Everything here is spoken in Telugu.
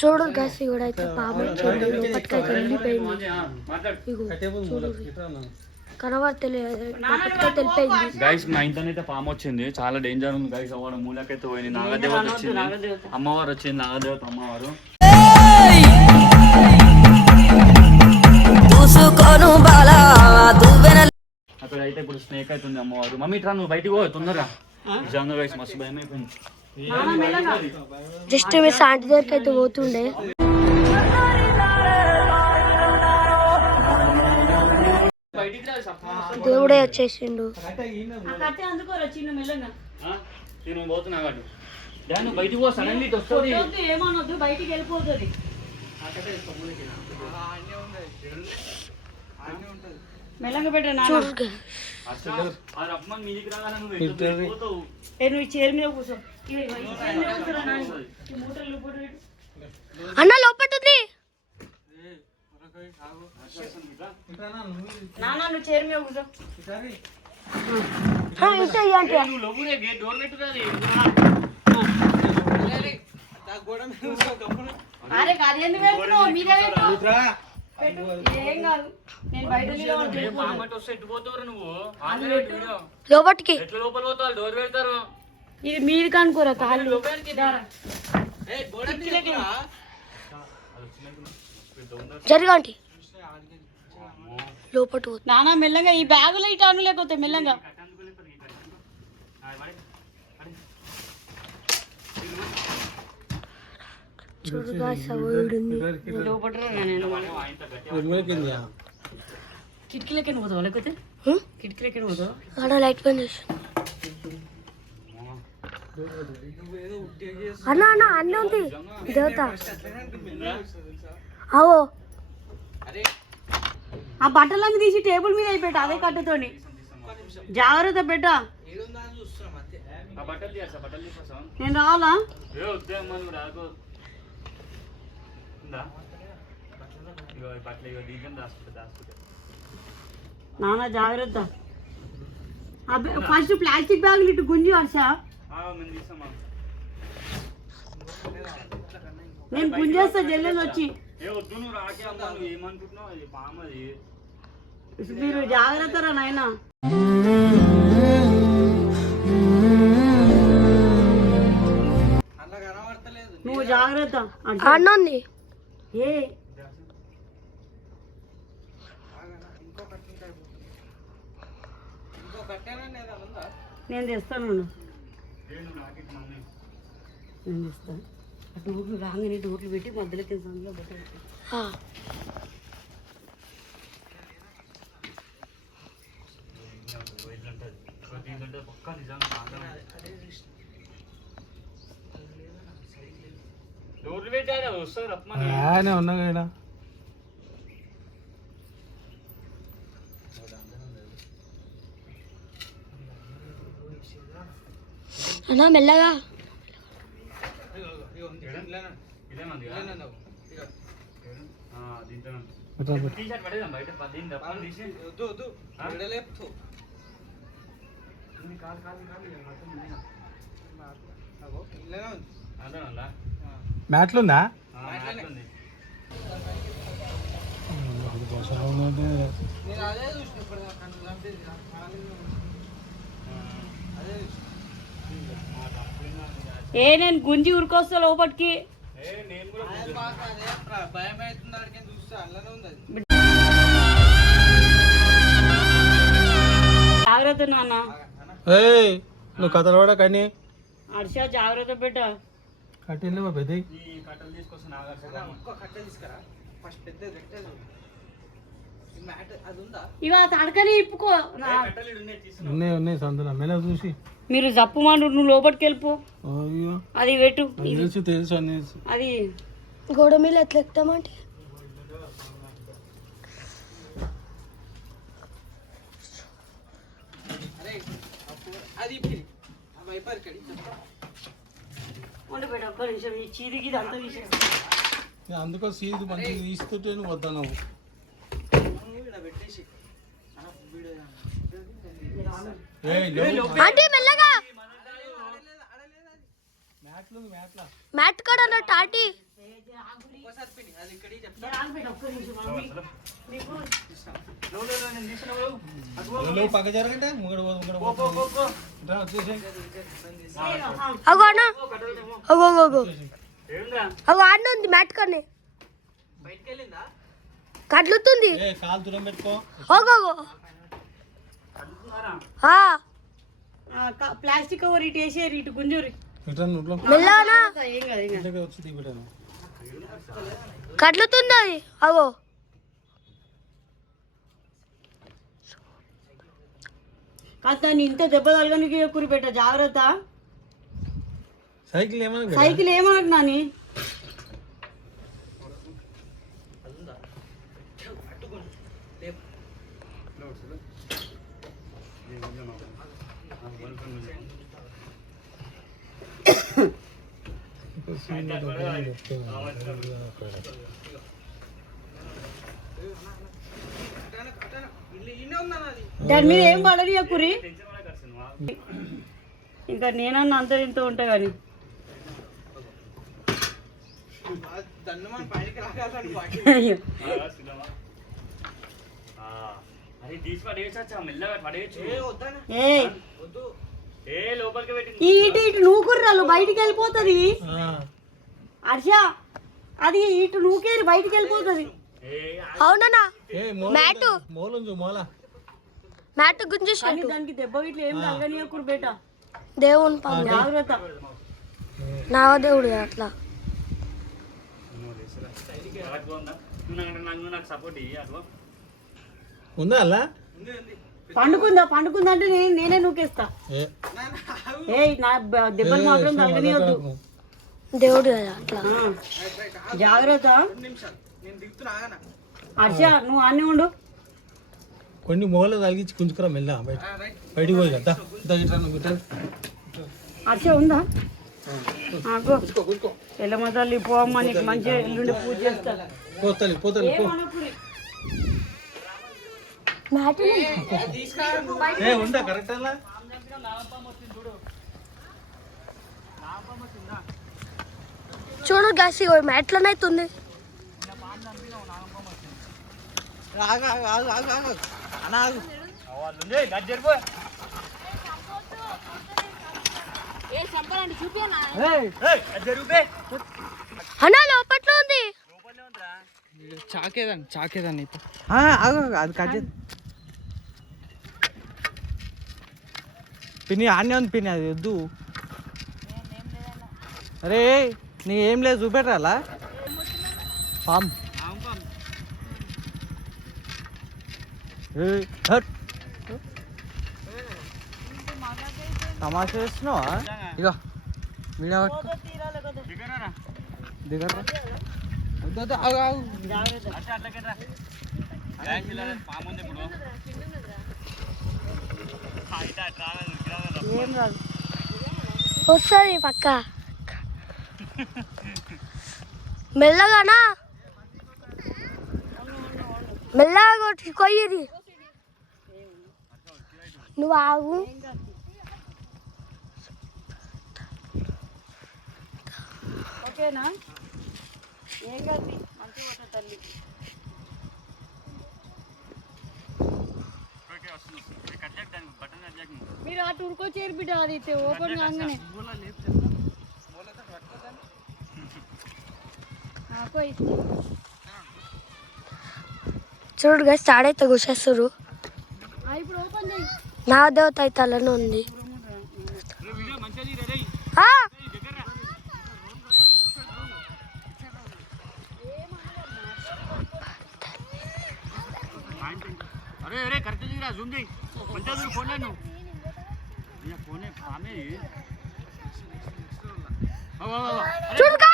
చూడు గసి కూడా అయితే పాము వచ్చింది లోపటికైతే వెళ్ళిపోయింది. గైస్ మా ఇంట్లోనైతే పాము వచ్చింది, చాలా డేంజర్ ఉంది గైస్. అవ్వడం మూలకైతే పోయింది. నాగదేవత వచ్చింది, అమ్మవారు వచ్చింది, నాగదేవత అమ్మవారు. అక్కడ అయితే ఇప్పుడు స్నేక్ అవుతుంది అమ్మవారు. మమ్మీ ఇట్లా నువ్వు బయటికి పో తొందరగా. నిజంగా గైస్ మస్తు భయం అయిపోయింది. జస్ట్ మీ శాంతి దగ్గరికి అయితే పోతుండే. దేవుడే వచ్చేసిండు. నేను పోతున్నా బయటికి పో, సడన్లీ వస్తుంది. ఏమనొద్దు, బయటికి వెళ్ళిపోతుంది. మెల్లగా పెట్ట నువ్వు చైర్ మీద కూర్చో. అన్న లోపట్టుంది. నాన్న నువ్వు చైర్ మీద కూర్చో. అరే కాదు, ఎందుకు వెళ్తున్నావు? మీరే ఏం కాదు, నేను బయట లోపటికి ఇది మీరు కనుకోరా కాళ్ళు జరగండి లోపటి. నానా మెల్లగా ఈ బ్యాగులో ఇటు అను, లేకపోతే మెల్లగా కిటికీలకి పోతావా, లేకపోతే కిటికీలకి పోతావా? లైట్ బంద్ చేసి అన్న అన్న అన్న ఉంది దేవత. అవో ఆ బట్టలన్నీ తీసి టేబుల్ మీద అయిపోయాడు, అదే కట్టుతోని. జాగ్రత్త బిడ్డ, నేను రావాలా? నాన్న జాగ్రత్త. ఫస్ట్ ప్లాస్టిక్ బ్యాగులు ఇటు గుంజి వర్ష. నేను గుంజేస్తా జల్లెలు వచ్చి. మీరు జాగ్రత్త రా నాయన. నువ్వు జాగ్రత్త. అన్నంది ఏ నేను తెస్తాను, నేను తెస్తాను. డోర్లు రాగానే డోర్లు పెట్టి మధ్యలో కింద బట్టలు. ఉన్నా అన్నా మెల్లగా. మ్యాట్లుందా? ఏ నేను గుంజి ఉరికొస్తా లోపలికి. జాగ్రత్త నాన్న. నువ్వు కథలు పడ కానీ హర్ష జాగ్రత్త బిడ్డ. కట్టెలు పెద్ద ఇవా తడకని ఇప్పుకో. ఉన్నాయి సందులో మెల్ల చూసి. మీరు జప్పు మాండు, నువ్వు లోపలికి వెళ్ళిపో. అది పెట్టు. తెలుసు తెలుసు అన్ని. అది గోడ మీద ఎట్లా ఎక్కుతామంటే అందుకో సీదు మంచి తీస్తుంటే నువ్వు వద్దాను. మ్యాట్ కాడ టాటీ పక్క జరగంటే ముంగడు వచ్చేసి అగో అన్న అగో అగో అగో అగో అన్న ఉంది మ్యాట్ కానీ కట్లుతుంది కాలు దూరం పెట్టుకో. అగో అగో ప్లాస్టిక్ కవర్ ఇటు వేసేరి ఇటు గుంజూరి మెల్లనా ఏం కాదు ఏం కాదు. వచ్చి దిగుతాను. కట్లుతుంది అది అగో కాదు దాన్ని ఇంత దెబ్బ తలగనికి కూరి పెట్ట జాగ్రత్త. సైకిల్ ఏమన్నా సైకిల్ ఏమనకు నాని దాని మీద ఏం పడని కురి. ఇంకా నేనన్నా అంత ఇంత ఉంటా కానీ అయ్యో ఈ ఇటు ఇటు నూకుర్రాలు బయటికి వెళ్ళిపోతుంది. హర్ష అది ఇటు నూకేరి బయటికి వెళ్ళిపోతుంది. అవునన్నా మ్యాట్ మ్యాట్ గుంజేసి కానీ దానికి దెబ్బ ఇట్లా ఏం తగ్గనీయకురు బేట. దేవుని పాము జాగ్రత్త. నా దేవుడు అట్లా ఉందా అలా పండుకుందా అంటే నేనే నూకేస్తా. ఏ నా దెబ్బలు మాత్రం తగ్గనీయొద్దు. దేవుడు అట్లా జాగ్రత్త. హర్ష నువ్వు అన్నీ ఉండు. కొన్ని మూలలు తగిలించి కుంచుకురా మెల్ల బయటికి పోయి కదా. హర్ష ఉందా ఎల్లమ్మ తల్లి పోమ్మ నీకు మంచిగా ఎల్లుండి పూజ చేస్తా. పోతలి మ్యాట్ ఉందా కరెక్ట్ అలా చూడు గ్యాస్ మ్యాట్లోనైతుంది. అన్నా లోపట్లో ఉంది. చాకేదాన్ని అది కట్ పిన్ని ఆనే ఉంది పిన్ని అది వద్దు. అరే నీకేం లేదు చూపెట్టాలా పామ్ తమాషా చేస్తున్నావా? ఇక వీడియో దిగరా వస్తుంది పక్క మెల్లగానా మెల్లగా కొయ్యరి నువ్వు ఆగు. ఓకేనా ఏం కాదు మంచిగా తల్లి. మీరు అటు ఉరుకొచ్చేరు బిడ్డ అది ఓపెన్ కాగానే చూడు గా స్టార్ట్ అయితే కూర్చేస్తారు. ఇప్పుడు ఓపెన్ చేయి. నా దేవత అయితే అలానే ఉంది. अरे करते जी जूम दे पंचा दूर फोन है नु ये फोन है कामे ये वाह वाह वाह